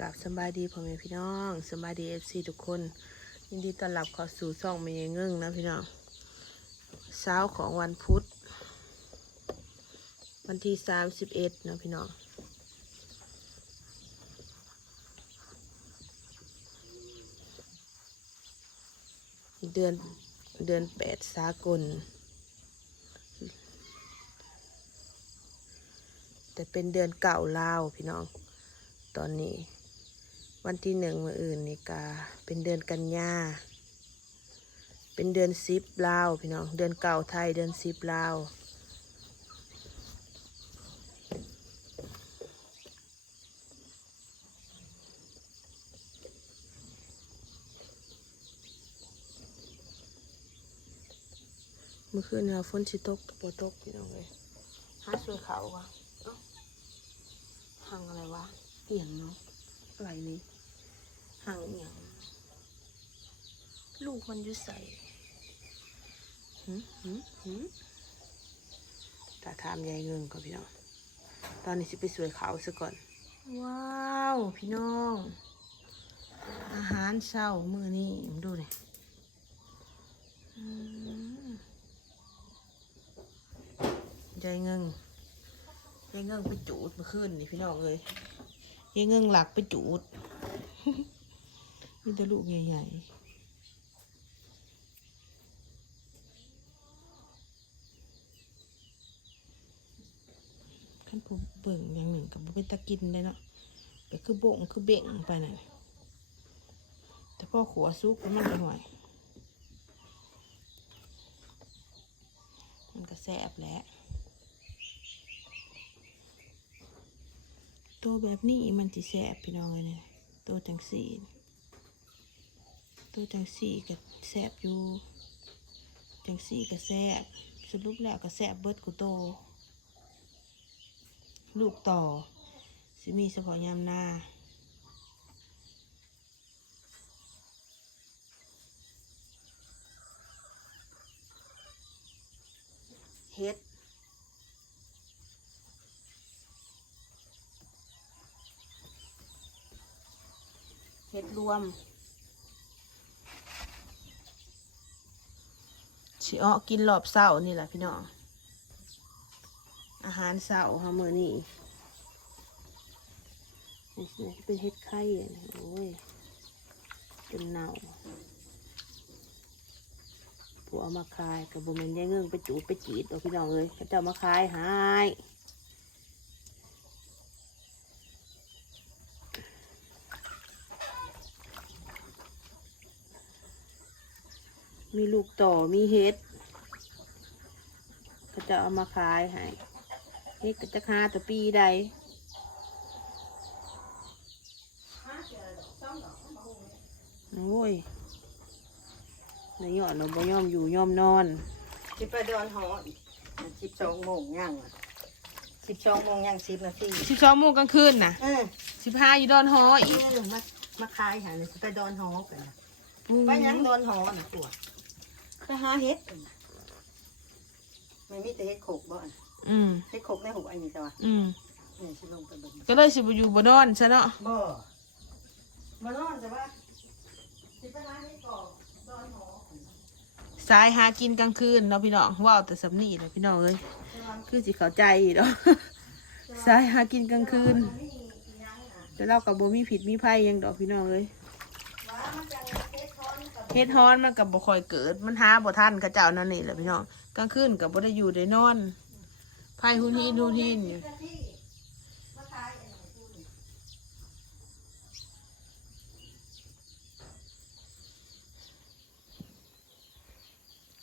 กับสบายดีพ่อแม่พี่น้องสบายดีเอฟซีทุกคน ยินดีต้อนรับเข้าสู่ช่องเมย์เงิ่งนะพี่น้องเช้าของวันพุธ วันที่สามสิบเอ็ดนะพี่น้องเดือนเดือนแปดสากล แต่เป็นเดือนเก่าลาวพี่น้อง ตอนนี้ วันที่หนึ่งมืออื่นนี่กาเป็นเดือนกันยาเป็นเดือนซิบลาวพี่น้อง เดือนเก่าไทยเดือนซิบลาวเมื่อคืนเนี่ยฝนชิตกปตกพี่น้องเลยหาสวยเขาวะเอ้าหังอะไรวะเอียงเนาะอะไรนี่ หังเอียงลูกมันอยู่ใส่หืมหืมหืมตาทามยายเงิงก่อนพี่น้อง ตอนนี้สิไปสวยเขาซะก่อน ว้าว พี่น้อง อาหารเช้ามือนี้มาดูนี่อืมยายเงิงยายเงิงไปจูดเมื่อคืนนี่พี่น้องเลยยายเงิงหลักไปจูด มีแต่ลูกใหญ่ๆขั้นผมเบิ่งอย่างหนึ่งกับเป็นตะกินได้เนาะก็คือโบ่งคือเบ่งไปน่ะแต่พ่อขัวซุกมันจะหน่อยมันก็แซ่บแหล้วตัวแบบนี้มันจะแสบพี่น้องเลยเนี่ยตัวจังสี ตัวจังสีก็แสบอยู่ จังสีก็แสบสรุปแล้วก็แสบเบิดกูโต ลูกต่อสิมีเฉพาะยามหน้าเฮ็ดเห็ดรวม ชิอ้อกินรอบเสานี่แหละพี่น้อง อาหารเสาค่ะเมื่อนี่นี่เป็นเห็ดไข่โอ้ยจนเน่าผู้เอามาคายกับบุเมนยายเงื่งไปจูไปจีดเอาพี่น้องเลยเขาจะเอามาคายหาย มีลูกต่อมีเห็ดก็จะเอามาขายให้เฮ็ดก็จะคาตัวปีใดโอ้ยนายยอดเราบ่ยอมอยู่ยอมนอนสิไปดอนหออีกสิบสองโมงย่างสิบสองโมงย่างสิบนาทีสิบสองโมงกลางคืนน่ะเออสิบห้าอยู่ดอนหอเออีกอมามาขายหาเลยสิไปดอนหอกันนะอืมไปยังดอนหอน่ะตัวไป หาเห็ดกันน่ะไม่มีแต่เห็ดโขกบ่อนอืมเห็ดโขกในหูไอ้นี่จ้ะวะอืมนี่ฉันลงไปเบิ่งก็เลยสิบอยู่บ่นอนซะเนาะบ่มานอนจ้ะวะสิไปหาเห็ดโขกดอนหอกันน่ะสายหากินกลางคืนเนาะพี่น้องว่าวแต่สำนีเลยพี่น้องเอ้ยแต่ว่าคือสิเข้าใจเนาะสายหากินกลางคืนมันมีอีหยังอะแต่เรากับบ่มีผิดมีภัยหยังดอกพี่น้องเอ้ยว่ามันจะ เฮ็ดทอนกับเฮ็ดฮ้อนมันกับบ่ค่อยเกิด มันหาบ่ทันกระเจ้านั่นนี่แหละพี่น้องกลางคืนกับบ่ได้อยู่ได้นอนภัยหุนหินหุนหินอยู่นาทีมาขายอันนี้พูดนี่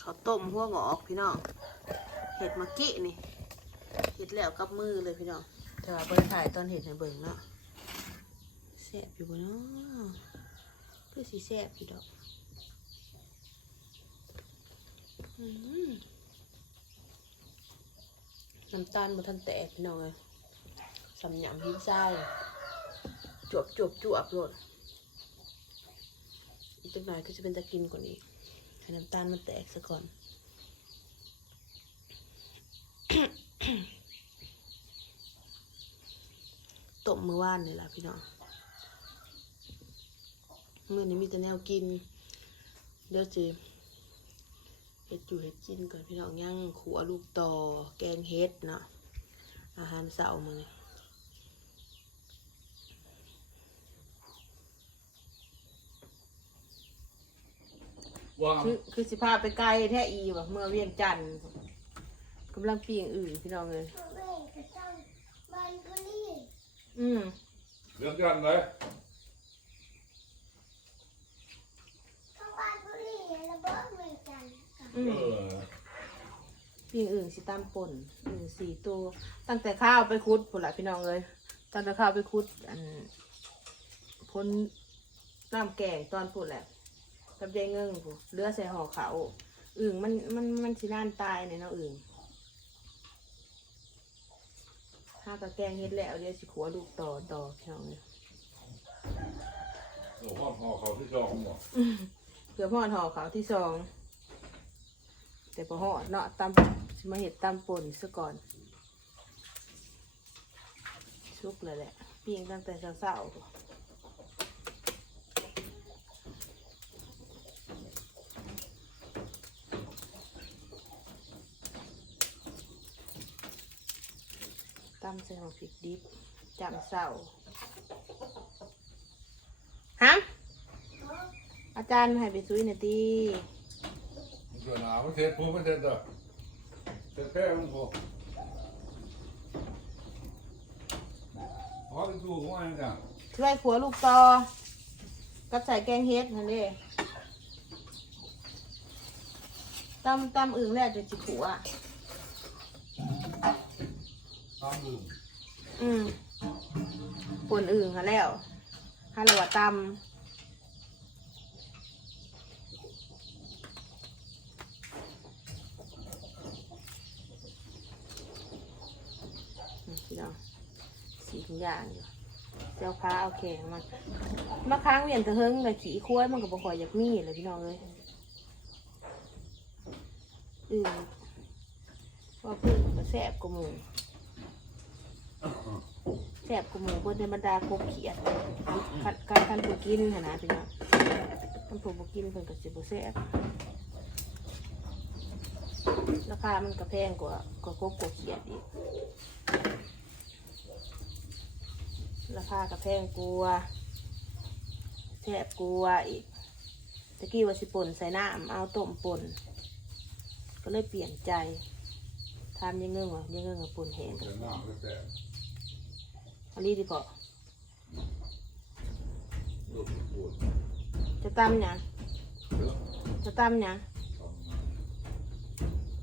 ข้าวต้มหัวงอกพี่น้องเห็ดมะกี้นี่เห็ดแล้วกับมือเลยพี่น้องแต่ว่าบ่ได้ถ่ายตอนเห็ดให้เบิ่งเนาะแซ่บอยู่บ่เนาะคือสิแซ่บอยู่ดอกอืม น้ำตาลบ่ทันแตกพี่น้องเอ้ยสำหยำหินทรายจวบจวบจวบโลดอีกจักหน่อยก็จะเป็นตะกินกว่านี้ให้น้ำตาลมันแตกซะก่อนต้มมือว่านเลยล่ะพี่น้องมื่อนี้มีแต่แนวกิน เดี๋ยวสิ เฮ็ดอยู่เฮ็ดกินก่อนพี่น้องยังขัวลูกต่อแกงเฮ็ดเนาะอาหารเสาร์มื้อนี้ว่างคือคือสิพาไปไกลแท้อีว่ะเมื่อเวียงจันทน์กำลังปีอย่างอื่นพี่น้องเลยแม่ก็ต้องบ้านก็นี่ อืม เรื่องกันเลย เข้าบ้านก็นี่แล้วเบิ้งเหมือนกันกับ อืเอมอปีอย่างอื่นสิตามป่นอืมสี่ตัว ตั้งแต่ข้าวไปคุดผุนละพี่น้องเลยตั้งแต่ข้าวไปคุด อันพ้นน้ำแกงตอนปุ่นแหละกับยายเงิงผู้เลือใส่ห่อเขาวอึ่งมันมันมันสิน่านตายเนี่ยเนาะอึ่งข้าวกับแกงเฮ็ดแล้วเดี๋ยวสิขัวลูกต่อต่อพี่น้องเลยโอ้พ่อพ่อเขาที่จองหมดเกือบหอดห่อเขาวที่สอง แต่พอหอดเนาะตำสิมาเห็ดตำป่นซะก่อนชุกเลยแหละปิ้งตั้งแต่เช้าๆตำใส่หอมพริกดิบจำเศร้าฮะอาจารย์ให้ไปซุยหน่อยดี ตีมันเกิดหนาวมันเทพูมันเทเด้อเทแพ้มึงพอพอที่ดูของมันจังช่วยขัวลูกตอกับใส่แกงเฮ็ดนั่นเด้ตำตำอึ่งแล้วจะจิขัว ตามลืมอืมป่นอึ่งค่ะแล้วฮาโลวาตำอืมพี่ น้องสีทุกอย่างอยู่เจ้าพ้าเอาแข็งมันมาค้างเวียนตะเฮิงแต่ขี่คุ้ยมันก็บ่คอยอยากมีเลยพี่น้องเลยอึ่งว่าพึ่งก็แสบกว่าหมูแสบกูหมูบนในบรรดากบเขียดการคันผูกินหนนะพี่น้องคันผูกินเพิ่นก็สิบ่แสบราคามันก็แพงกว่ากว่ากบกบเขียดอีก ราคาก็แพงกว่าแสบกว่าอีกตะกี้ว่าสิป่นใส่น้ำเอาต้มป่นก็เลยเปลี่ยนใจทำยังเงื่งวะยังเงื่งกับป่นแห้งอันนี้ดีกว่าจะตำเนี่ยงจะตำเนี่ยงทำง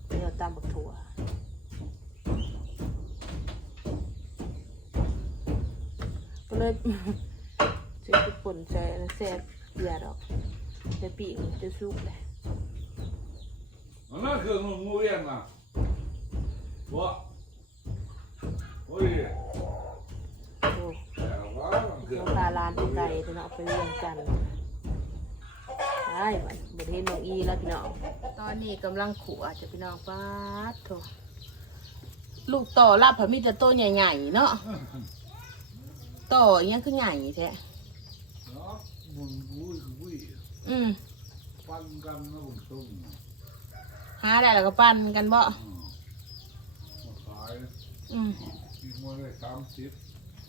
เดี๋ยวตำบักถั่ว เลยซื้อไปป่นใส่แล้วแซ่บเกลือดอกใส่ปีกมันจะสุกเลยมันน่าคือมึงงูเอี้ยนน่ะวะโอ้ยโอ้แต่ว่ามันคือเราพาร้านไปไกลพี่น้องไปเรียนกันใช่บัดบไดเห็นน้องอีแล้วพี่น้อง ตอนนี้กำลังขัวจะพี่น้องป้าดโถลูกต่อรับผมิจะโตวใหญ่ๆเนาะ ต่ออหยังคือใหญ่แท้เนาะมึงวุ้ยวุ้ยอืมฟันกันนะผมตุ้มหาได้แล้วก็ปั้นกันบ่อืมมาขายอืมอีกมื้อละสามสิบ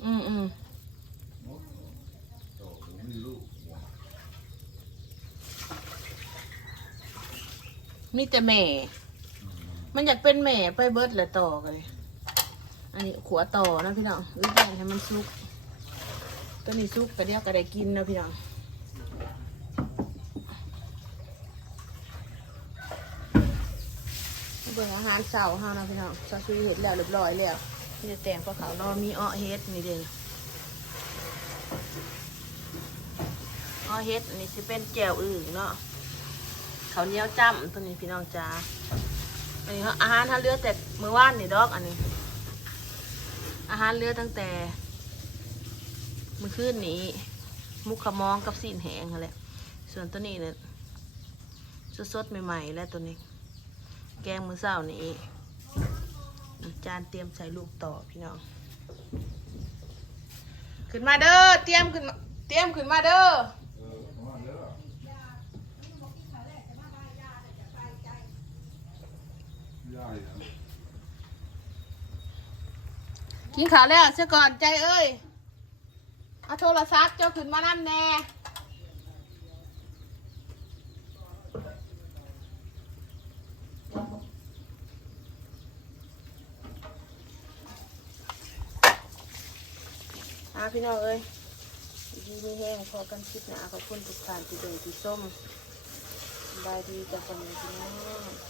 อืมอืมเนาะโตผมมีลูกว่ะมีแต่แม่ มันอยากเป็นแม่ไปเบิดแล้วต่อกันเลย อันนี้ขัวต่อนะพี่น้องอื้อแบ่งให้มันสุก ตัวนี้สุกก็เดียวก็ได้กินนะพี่น้องเบิ่งอาหารเสาเฮานะพี่น้องซาซูเห็ดแล้วเรียบร้อยแล้วนี่จะแต่งพวกเขาวนอมีอ้อเฮ็ดนี่เด้ออ้อเฮ็ดอันนี้จะเป็นแจ่วอื่นเนาะเขาเนี้ยวจ้ำตัวนี้พี่น้องจ้าอันนี้เขาอาหารถ้าเลือดแต่เมื่อวานนี่ดอกอันนี้ อาหารเลือดตั้งแต่ มื่อคืนนี้ มุขมองกับสีนแหงแหละส่วนตัวนี้เนี่ยสดสดใหม่ๆแล้วตัวนี้ แกงมือเศร้านี้จานเตรียมใส่ลูกต่อพี่น้อง ขึ้นมาเด้อเตรียมขึ้นเตรียมขึ้นมาเด้อกินขาแล้วเสียก่อนใจเอ้ย เอาโทรศัพท์เจ้าขึ้นมานั่นแน่อาพี่น้องเอ้ยดีไมีแห้งพอกันคลิปหนาขอบคุณทุกท่านที่เดินที่ส้มบายดีจากคนนี้พี่น้อง